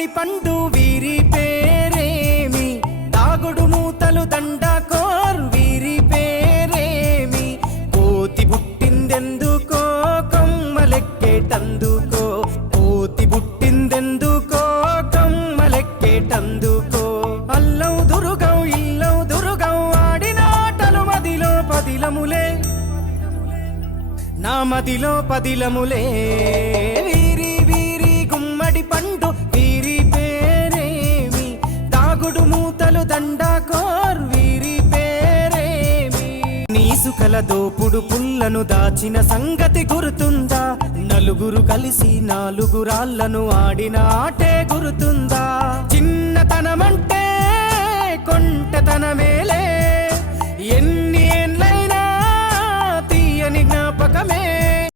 గుమ్మడి పండు వీరి పేరేమి, దాగుడు మూతలు దండకోర్ వీరి పేరేమి, కోతి పుట్టిందెందుకో కొమ్మలెక్కేటందుకో, కోతి పుట్టిందెందుకో కొమ్మలెక్కేటందుకో. అల్లౌ దురుగౌ ఇల్లౌ దురుగౌ ఆడినాటలు మదిలో పదిలములే, నా మదిలో పదిలములే. వీరి వీరి గుమ్మడి పండు వీరి పేరేమి, దాగుడు మూతలు దండకోర్ వీరి పేరేమి. నీసుకల దోపుడు పుల్లను దాచిన సంగతి గుర్తుందా, నలుగురు కలిసి నాలుగురాళ్లను ఆడిన ఆటే గుర్తుందా. చిన్నతనమంటే కొంటెతనమేలే, ఎన్ని ఏండ్ల